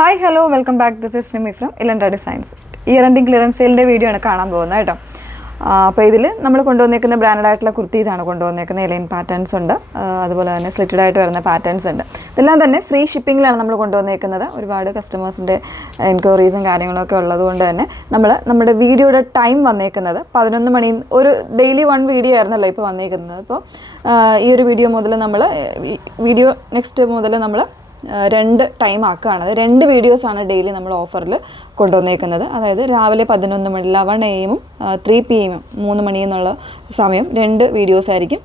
Hi hello welcome back. This is Nimi from Elanda designs. Year ending clearance സെയിലിൻ്റെ video ആണ് കാണാൻ പോകുന്നത് കേട്ടോ. അപ്പോൾ ഇതിൽ നമ്മൾ കൊണ്ടുവന്നേക്കുന്ന ബ്രാൻഡഡ് ആയിട്ടുള്ള കുർത്തീസാണ് കൊണ്ടുവന്നേക്കുന്നത്. എലൈൻ പാറ്റേൺസ് ഉണ്ട്, അതുപോലെ തന്നെ സ്ലിറ്റഡ് ആയിട്ട് വരുന്ന പാറ്റേൺസ് ഉണ്ട്. ഇതെല്ലാം തന്നെ ഫ്രീ ഷിപ്പിങ്ങിലാണ് നമ്മൾ കൊണ്ടുവന്നേക്കുന്നത്. ഒരുപാട് കസ്റ്റമേഴ്സിൻ്റെ എൻക്വയറീസും കാര്യങ്ങളൊക്കെ ഉള്ളതുകൊണ്ട് തന്നെ നമ്മുടെ വീഡിയോയുടെ ടൈം വന്നേക്കുന്നത് 11 മണി. ഒരു ഡെയിലി 1 വീഡിയോ ആയിരുന്നല്ലോ ഇപ്പോൾ വന്നേക്കുന്നത്. അപ്പോൾ ഈ ഒരു വീഡിയോ മുതൽ നെക്സ്റ്റ് മുതൽ നമ്മൾ 2 ടൈം ആക്കുകയാണ്. 2 വീഡിയോസാണ് ഡെയിലി നമ്മൾ ഓഫറിൽ കൊണ്ടുവന്നേക്കുന്നത്. അതായത് രാവിലെ 11 മണി 11 AM 3 PM 3 മണി എന്നുള്ള സമയം 2 വീഡിയോസ് ആയിരിക്കും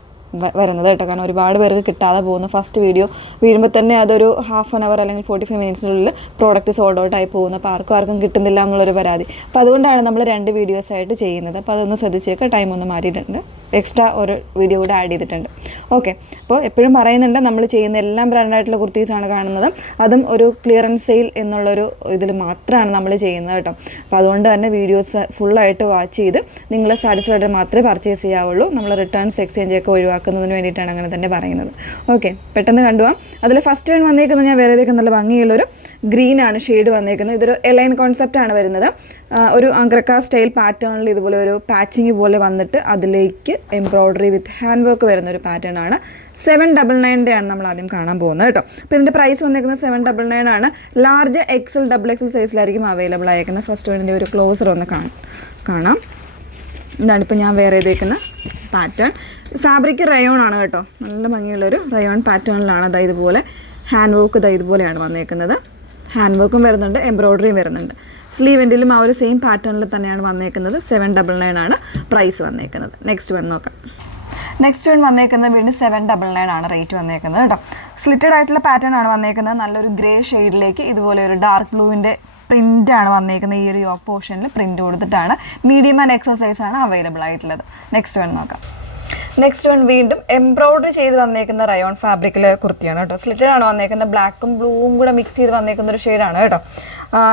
വരുന്നത് കേട്ടോ. കാരണം ഒരുപാട് പേർക്ക് കിട്ടാതെ പോകുന്നു. ഫസ്റ്റ് വീഡിയോ വീഴുമ്പോൾ തന്നെ അതൊരു ഹാഫ് ആൻ അവർ അല്ലെങ്കിൽ 45 മിനിറ്റ്സിനുള്ളിൽ പ്രോഡക്റ്റ് സോൾഡ് ഔട്ട് ആയി പോകുന്നു. അപ്പോൾ ആർക്കും കിട്ടുന്നില്ല എന്നുള്ളൊരു പരാതി. അപ്പോൾ അതുകൊണ്ടാണ് നമ്മൾ 2 വീഡിയോസ് ആയിട്ട് ചെയ്യുന്നത്. അപ്പോൾ അതൊന്ന് ശ്രദ്ധിച്ചേക്ക്. ടൈം ഒന്ന് മാറ്റിയിട്ടുണ്ട്, എക്സ്ട്രാ ഒരു വീഡിയോ കൂടെ ആഡ് ചെയ്തിട്ടുണ്ട്. ഓക്കെ, അപ്പോൾ എപ്പോഴും പറയുന്നുണ്ട് നമ്മൾ ചെയ്യുന്ന എല്ലാം ബ്രാൻഡായിട്ടുള്ള കുർത്തീസാണ് കാണുന്നത്. അതും ഒരു ക്ലിയറൻസ് സെയിൽ എന്നുള്ളൊരു ഇതിൽ മാത്രമാണ് നമ്മൾ ചെയ്യുന്നത് കേട്ടോ. അപ്പോൾ അതുകൊണ്ട് തന്നെ വീഡിയോസ് ഫുള്ളായിട്ട് വാച്ച് ചെയ്ത് നിങ്ങൾ സാറ്റിസ്ഫൈഡ് മാത്രമേ പർച്ചേസ് ചെയ്യാവുള്ളൂ. നമ്മൾ റിട്ടേൺസ് എക്സ്ചേഞ്ച് ഒക്കെ ഒഴിവാക്കുന്നതിന് വേണ്ടിയിട്ടാണ് അങ്ങനെ തന്നെ പറയുന്നത്. ഓക്കെ, പെട്ടെന്ന് കണ്ടുപോകാം. അതിൽ ഫസ്റ്റ് വൺ വന്നേക്കുന്നത് ഞാൻ വേറെ നല്ല ഭംഗിയുള്ളൊരു ഗ്രീനാണ് ഷെയ്ഡ് വന്നേക്കുന്നത്. ഇതൊരു എലൈൻ കോൺസെപ്റ്റാണ് വരുന്നത്. ഒരു അങ്ക്രക്ക സ്റ്റൈൽ പാറ്റേണിൽ ഇതുപോലെ ഒരു പാച്ചിങ് പോലെ വന്നിട്ട് അതിലേക്ക് എംബ്രോയ്ഡറി വിത്ത് ഹാൻഡ് വർക്ക് വരുന്ന ഒരു പാറ്റേൺ ആണ്. 799 ആണ് നമ്മൾ ആദ്യം കാണാൻ പോകുന്നത് കേട്ടോ. അപ്പോൾ ഇതിൻ്റെ പ്രൈസ് വന്നേക്കുന്നത് 799 ആണ്. ലാർജ് XL XXL സൈസിലായിരിക്കും അവൈലബിൾ ആയിരിക്കുന്നത്. ഫസ്റ്റ് വേണ്ടിൻ്റെ ഒരു ക്ലോസർ ഒന്ന് കാണാം. ഇതാണിപ്പോൾ ഞാൻ വേറെ ചെയ്തേക്കുന്ന പാറ്റേൺ. ഫാബ്രിക് റയോൺ ആണ് കേട്ടോ. നല്ല ഭംഗിയുള്ളൊരു റയോൺ പാറ്റേണിലാണ്. അതായത് ഇതുപോലെ ഹാൻഡ് വർക്ക് ഇതുപോലെയാണ് വന്നേക്കുന്നത്. ഹാൻഡ് വർക്കും വരുന്നുണ്ട്, എംബ്രോയ്ഡറിയും വരുന്നുണ്ട്. സ്ലീവ് എൻഡിലും ആ ഒരു സെയിം പാറ്റേണിൽ തന്നെയാണ് വന്നേക്കുന്നത്. 799 ആണ് പ്രൈസ് വന്നേക്കുന്നത്. നെക്സ്റ്റ് വൺ നോക്കാം. നെക്സ്റ്റ് വൺ വന്നേക്കുന്നത് വീണ്ടും 799 ആണ് റേറ്റ് വന്നേക്കുന്നത് കേട്ടോ. സ്ലിറ്റഡ് ആയിട്ടുള്ള പാറ്റേൺ ആണ് വന്നേക്കുന്നത്. നല്ലൊരു ഗ്രേ ഷെയ്ഡിലേക്ക് ഇതുപോലെ ഒരു ഡാർക്ക് ബ്ലൂവിൻ്റെ പ്രിൻ്റാണ് വന്നേക്കുന്നത്. ഈ ഒരു യോക്ക് പോർഷനിൽ പ്രിൻ്റ് കൊടുത്തിട്ടാണ്. മീഡിയം ആൻഡ് എക്സസൈസാണ് അവൈലബിൾ ആയിട്ടുള്ളത്. നെക്സ്റ്റ് വൺ നോക്കാം. നെക്സ്റ്റ് വൺ വീണ്ടും എംബ്രോയ്ഡറി ചെയ്ത് വന്നേക്കുന്ന റയോൺ ഫാബ്രിക്കിലെ കുർത്തിയാണ് കേട്ടോ. സ്ലിറ്റഡ് ആണ് വന്നേക്കുന്നത്. ബ്ലാക്കും ബ്ലൂവും കൂടെ മിക്സ് ചെയ്ത് വന്നേക്കുന്ന ഒരു ഷെയ്ഡാണ് കേട്ടോ.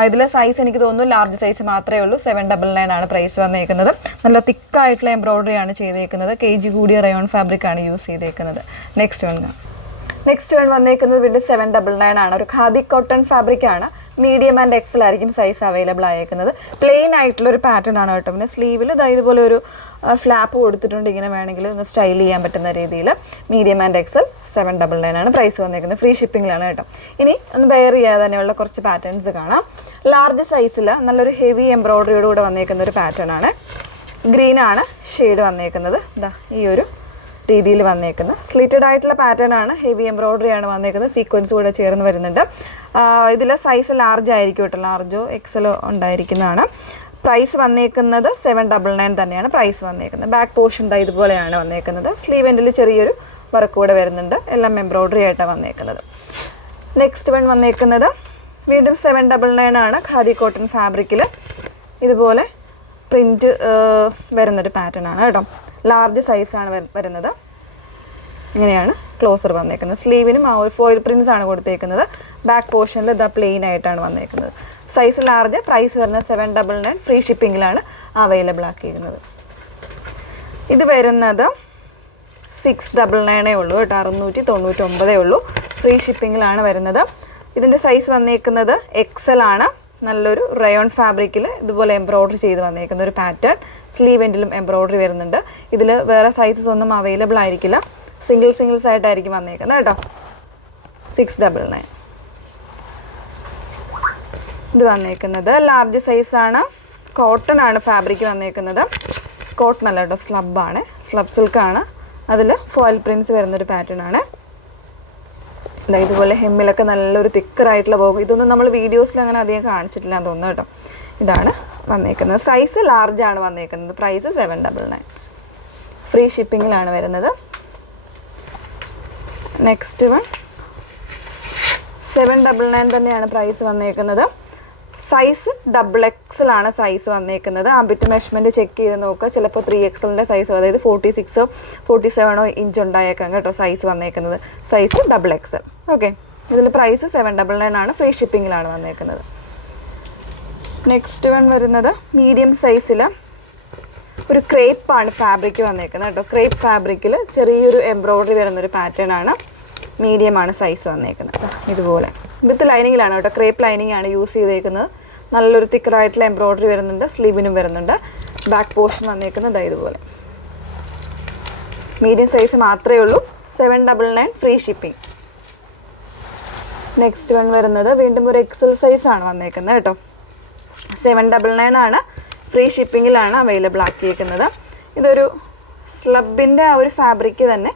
ഇതിലെ സൈസ് എനിക്ക് തോന്നുന്നു ലാർജ് സൈസ് മാത്രമേ ഉള്ളൂ. 799 ആണ് പ്രൈസ് വന്നേക്കുന്നത്. നല്ല തിക്കായിട്ടുള്ള എംബ്രോയ്ഡറി ആണ് ചെയ്തേക്കുന്നത്. kg കൂടിയ റയോൺ ഫാബ്രിക് ആണ് യൂസ് ചെയ്തേക്കുന്നത്. നെക്സ്റ്റ് വൺ വന്നേക്കുന്നത് വീണ്ടും 799 ആണ്. ഒരു ഖാദി കോട്ടൺ ഫാബ്രിക് ആണ്. മീഡിയം ആൻഡ് എക്സൽ ആയിരിക്കും സൈസ് അവൈലബിൾ ആയേക്കുന്നത്. പ്ലെയിൻ ആയിട്ടുള്ളൊരു പാറ്റേൺ ആണ് കേട്ടോ. പിന്നെ സ്ലീവിൽ ഇതുപോലെ ഒരു ഫ്ലാപ്പ് കൊടുത്തിട്ടുണ്ട്. ഇങ്ങനെ വേണമെങ്കിൽ ഒന്ന് സ്റ്റൈൽ ചെയ്യാൻ പറ്റുന്ന രീതിയിൽ. മീഡിയം ആൻഡ് എക്സൽ 799 ആണ് പ്രൈസ് വന്നേക്കുന്നത്. ഫ്രീ ഷിപ്പിങ്ങിലാണ് കേട്ടോ. ഇനി ഒന്ന് ബെയർ ചെയ്യാതെ തന്നെയുള്ള കുറച്ച് പാറ്റേൺസ് കാണാം. ലാർജ് സൈസിൽ നല്ലൊരു ഹെവി എംബ്രോയ്ഡറിയോട് കൂടെ വന്നേക്കുന്ന ഒരു പാറ്റേൺ ആണ്. ഗ്രീനാണ് ഷെയ്ഡ് വന്നേക്കുന്നത്. ഇതാ ഈ ഒരു രീതിയിൽ വന്നേക്കുന്നത്. സ്ലിറ്റഡ് ആയിട്ടുള്ള പാറ്റേൺ ആണ്. ഹെവി എംബ്രോയ്ഡറി ആണ് വന്നേക്കുന്നത്. സീക്വൻസ് കൂടെ ചേർന്ന് വരുന്നുണ്ട്. ഇതിൽ സൈസ് ലാർജ് ആയിരിക്കും കേട്ടോ. ലാർജോ എക്സലോ ഉണ്ടായിരിക്കുന്നതാണ്. പ്രൈസ് വന്നേക്കുന്നത് 799 തന്നെയാണ് പ്രൈസ് വന്നേക്കുന്നത്. ബാക്ക് പോർഷൻ ഇതുപോലെയാണ് വന്നേക്കുന്നത്. സ്ലീവ് എൻഡിൽ ചെറിയൊരു വർക്ക് കൂടെ വരുന്നുണ്ട്. എല്ലാം എംബ്രോയ്ഡറി ആയിട്ടാണ് വന്നേക്കുന്നത്. നെക്സ്റ്റ് വൺ വന്നേക്കുന്നത് വീണ്ടും 799 ആണ്. ഖാദി കോട്ടൺ ഫാബ്രിക്കിൽ ഇതുപോലെ പ്രിൻറ്റ് വരുന്നൊരു പാറ്റേൺ ആണ് കേട്ടോ. ലാർജ് സൈസാണ് വരുന്നത്. ഇങ്ങനെയാണ് ക്ലോസർ വന്നേക്കുന്നത്. സ്ലീവിനും ആ ഒരു ഫോയിൽ പ്രിൻസ് ആണ് കൊടുത്തേക്കുന്നത്. ബാക്ക് പോർഷനിൽ പ്ലെയിൻ ആയിട്ടാണ് വന്നേക്കുന്നത്. Size large. പ്രൈസ് വരുന്നത് 799. ഫ്രീ ഷിപ്പിങ്ങിലാണ് അവൈലബിൾ ആക്കിയിരുന്നത്. ഇത് വരുന്നത് 699 ഉള്ളൂ കേട്ടോ. 699 ഉള്ളൂ. ഫ്രീ ഷിപ്പിങ്ങിലാണ് വരുന്നത്. ഇതിൻ്റെ സൈസ് വന്നേക്കുന്നത് XL ആണ്. നല്ലൊരു റയോൺ ഫാബ്രിക്കിൽ ഇതുപോലെ എംബ്രോയ്ഡറി ചെയ്ത് വന്നേക്കുന്ന ഒരു പാറ്റേൺ. സ്ലീവ് എൻഡിലും എംബ്രോയ്ഡറി വരുന്നുണ്ട്. ഇതിൽ വേറെ സൈസസ് ഒന്നും അവൈലബിൾ ആയിരിക്കില്ല. സിംഗിൾസ് ആയിട്ടായിരിക്കും വന്നേക്കുന്നത് കേട്ടോ. 699 ഇത് വന്നേക്കുന്നത്. ലാർജ് സൈസാണ്. കോട്ടൺ ആണ് ഫാബ്രിക് വന്നേക്കുന്നത്. കോട്ടൺ അല്ല കേട്ടോ, സ്ലബാണ്. സ്ലബ് സിൽക്കാണ്. അതിൽ ഫോയിൽ പ്രിൻസ് വരുന്നൊരു പാറ്റേൺ ആണ്. ഇതുപോലെ ഹെമ്മിലൊക്കെ നല്ലൊരു തിക്കറായിട്ടുള്ള പോകും. ഇതൊന്നും നമ്മൾ വീഡിയോസിൽ അങ്ങനെ അധികം കാണിച്ചിട്ടില്ല എന്ന് തോന്നുന്നു കേട്ടോ. ഇതാണ് വന്നേക്കുന്നത്. സൈസ് ലാർജ് ആണ് വന്നേക്കുന്നത്. പ്രൈസ് 799. ഫ്രീ ഷിപ്പിങ്ങിലാണ് വരുന്നത്. നെക്സ്റ്റ് വൺ 799 തന്നെയാണ് പ്രൈസ് വന്നേക്കുന്നത്. സൈസ് XXL ആണ് സൈസ് വന്നേക്കുന്നത്. ആ ബിറ്റ് മെഷർമെൻറ്റ് ചെക്ക് ചെയ്ത് നോക്കുക. ചിലപ്പോൾ 3XLൻ്റെ സൈസ്, അതായത് 46 47 ഇഞ്ച് ഉണ്ടായേക്കാം കേട്ടോ സൈസ് വന്നേക്കുന്നത്. Size XXL. ഓക്കെ, ഇതിൽ പ്രൈസ് 799 ആണ്. ഫ്രീ ഷിപ്പിങ്ങിലാണ് വന്നേക്കുന്നത്. നെക്സ്റ്റ് വൺ വരുന്നത് മീഡിയം സൈസിൽ ഒരു ക്രേപ്പാണ് ഫാബ്രിക് വന്നേക്കുന്നത് കേട്ടോ. ക്രേപ്പ് ഫാബ്രിക്കിൽ ചെറിയൊരു എംബ്രോയ്ഡറി വരുന്നൊരു പാറ്റേൺ ആണ്. മീഡിയം ആണ് സൈസ് വന്നേക്കുന്നത്. ഇതുപോലെ വിത്ത് ലൈനിങ്ങിലാണ് കേട്ടോ, ക്രേപ്പ് ലൈനിങ് ആണ് യൂസ് ചെയ്തേക്കുന്നത്. നല്ലൊരു തിക്കറായിട്ടുള്ള എംബ്രോയ്ഡറി വരുന്നുണ്ട്, സ്ലീവിനും വരുന്നുണ്ട്. ബാക്ക് പോർഷൻ വന്നേക്കുന്നത് ഇതുപോലെ. മീഡിയം സൈസ് മാത്രമേ ഉള്ളൂ. 799 ഫ്രീ ഷിപ്പിംഗ്. നെക്സ്റ്റ് വൺ വരുന്നത് വീണ്ടും ഒരു എക്സൽ സൈസ് ആണ് വന്നേക്കുന്നത് കേട്ടോ. 799 ആണ്, ഫ്രീ ഷിപ്പിങ്ങിലാണ് അവൈലബിൾ ആക്കിയിരിക്കുന്നത്. ഇതൊരു സ്ലബിൻ്റെ ആ ഒരു ഫാബ്രിക് തന്നെ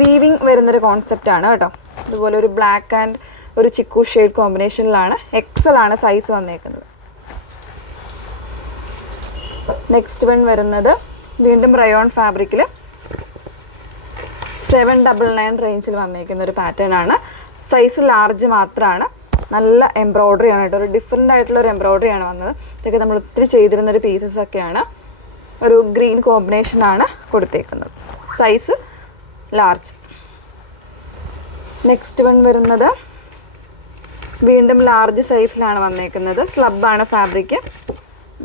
വീവിങ് വരുന്നൊരു കോൺസെപ്റ്റ് ആണ് കേട്ടോ. ഇതുപോലെ ഒരു ബ്ലാക്ക് ആൻഡ് ഒരു ചിക്കു ഷെയ്ഡ് കോമ്പിനേഷനിലാണ്. എക്സൽ ആണ് സൈസ് വന്നേക്കുന്നത്. നെക്സ്റ്റ് വൺ വരുന്നത് വീണ്ടും റയോൺ ഫാബ്രിക്കിൽ 799 റേഞ്ചിൽ വന്നേക്കുന്ന ഒരു പാറ്റേൺ ആണ്. സൈസ് ലാർജ് മാത്രമാണ്. നല്ല എംബ്രോയ്ഡറി ആണ് കേട്ടോ, ഒരു ഡിഫറെൻ്റ് ആയിട്ടുള്ള ഒരു എംബ്രോയ്ഡറി ആണ് വന്നത്. ഇതൊക്കെ നമ്മൾ ഒത്തിരി ചെയ്തിരുന്നൊരു പീസസ് ഒക്കെയാണ്. ഒരു ഗ്രീൻ കോമ്പിനേഷനാണ് കൊടുത്തേക്കുന്നത്. Size large. നെക്സ്റ്റ് വൺ വരുന്നത് വീണ്ടും ലാർജ് സൈസിലാണ് വന്നേക്കുന്നത്. സ്ലബാണ് ഫാബ്രിക്.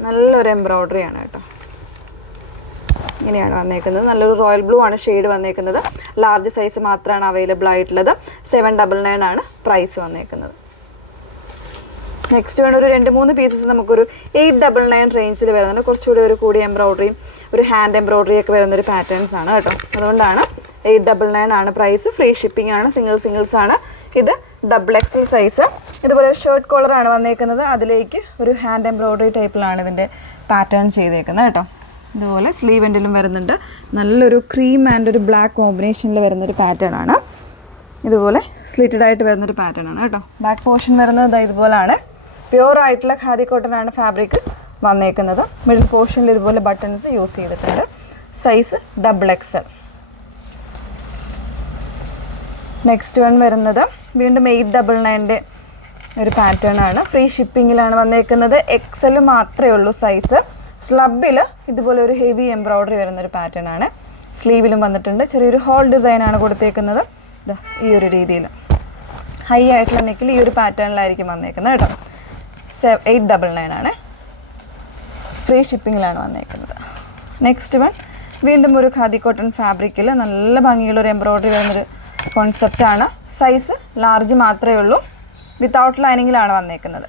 നല്ലൊരു എംബ്രോയ്ഡറി ആണ് കേട്ടോ. ഇങ്ങനെയാണ് വന്നേക്കുന്നത്. നല്ലൊരു റോയൽ ബ്ലൂ ആണ് ഷെയ്ഡ് വന്നേക്കുന്നത്. ലാർജ് സൈസ് മാത്രമാണ് അവൈലബിൾ ആയിട്ടുള്ളത്. 799 ആണ് പ്രൈസ് വന്നേക്കുന്നത്. നെക്സ്റ്റ് വേണം ഒരു 2-3 പീസസ് നമുക്കൊരു 899 റേഞ്ചിൽ വരുന്നുണ്ട്. കുറച്ചുകൂടി ഒരു കൂടിയ എംബ്രോയ്ഡറിയും ഒരു ഹാൻഡ് എംബ്രോയ്ഡറി ഒക്കെ വരുന്നൊരു പാറ്റേൺസ് ആണ് കേട്ടോ. അതുകൊണ്ടാണ് 899 ആണ് പ്രൈസ്. ഫ്രീ ഷിപ്പിംഗ് ആണ്. സിംഗിൾസ് ആണ്. ഇത് XXL സൈസ്. ഇതുപോലെ ഒരു ഷർട്ട് കോളറാണ് വന്നേക്കുന്നത്. അതിലേക്ക് ഒരു ഹാൻഡ് എംബ്രോയ്ഡറി ടൈപ്പിലാണ് ഇതിൻ്റെ പാറ്റേൺ ചെയ്തേക്കുന്നത് കേട്ടോ. ഇതുപോലെ സ്ലീവ് എൻഡിലും വരുന്നുണ്ട്. നല്ലൊരു ക്രീം ആൻഡ് ഒരു ബ്ലാക്ക് കോമ്പിനേഷനിൽ വരുന്നൊരു പാറ്റേൺ ആണ്. ഇതുപോലെ സ്ലിറ്റഡ് ആയിട്ട് വരുന്നൊരു പാറ്റേൺ ആണ് കേട്ടോ. ബാക്ക് പോർഷൻ വരുന്നത് ഇതുപോലാണ്. പ്യുവർ ആയിട്ടുള്ള ഖാദി കോട്ടൺ ആണ് ഫാബ്രിക് വന്നേക്കുന്നത്. മിഡിൽ പോർഷനിൽ ഇതുപോലെ ബട്ടൺസ് യൂസ് ചെയ്തിട്ടുണ്ട്. Size XXL. നെക്സ്റ്റ് വൺ വരുന്നത് വീണ്ടും 899 ഒരു പാറ്റേൺ ആണ്. ഫ്രീ ഷിപ്പിങ്ങിലാണ് വന്നേക്കുന്നത്. XL മാത്രമേ ഉള്ളൂ സൈസ്. സ്ലബിൽ ഇതുപോലെ ഒരു ഹെവി എംബ്രോയ്ഡറി വരുന്നൊരു പാറ്റേൺ ആണ്. സ്ലീവിലും വന്നിട്ടുണ്ട്. ചെറിയൊരു ഹോൾ ഡിസൈനാണ് കൊടുത്തേക്കുന്നത്. ഈ ഒരു രീതിയിൽ ഹൈ ആയിട്ടുള്ള നെക്കിൽ ഈ ഒരു പാറ്റേണിലായിരിക്കും വന്നേക്കുന്നത് കേട്ടോ. 899 ആണ്. ഫ്രീ ഷിപ്പിങ്ങിലാണ് വന്നേക്കുന്നത്. നെക്സ്റ്റ് വൺ വീണ്ടും ഒരു ഖാദി കോട്ടൺ ഫാബ്രിക്കിൽ നല്ല ഭംഗിയുള്ളൊരു എംബ്രോയ്ഡറി വരുന്നൊരു കോൺസെപ്റ്റാണ്. സൈസ് ലാർജ് മാത്രമേ ഉള്ളൂ. വിത്തൗട്ട് ലൈനിങ്ങിലാണ് വന്നേക്കുന്നത്.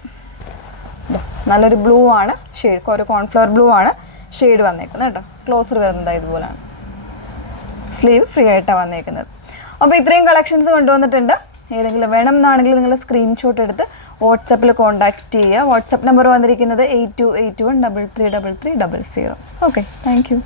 നല്ലൊരു ബ്ലൂ ആണ് ഷെയ്ഡ്, ഒരു കോൺഫ്ലവർ ബ്ലൂ ആണ് ഷെയ്ഡ് വന്നേക്കുന്നത് കേട്ടോ. ക്ലോസർ വരുന്നത് ഇതുപോലാണ്. സ്ലീവ് ഫ്രീ ആയിട്ടാണ് വന്നേക്കുന്നത്. അപ്പോൾ ഇത്രയും കളക്ഷൻസ് കൊണ്ടുവന്നിട്ടുണ്ട്. ഏതെങ്കിലും വേണം എന്നാണെങ്കിൽ നിങ്ങൾ സ്ക്രീൻഷോട്ട് എടുത്ത് വാട്സപ്പിൽ കോൺടാക്റ്റ് ചെയ്യുക. വാട്സപ്പ് നമ്പർ വന്നിരിക്കുന്നത് 8281333300. Okay, thank you.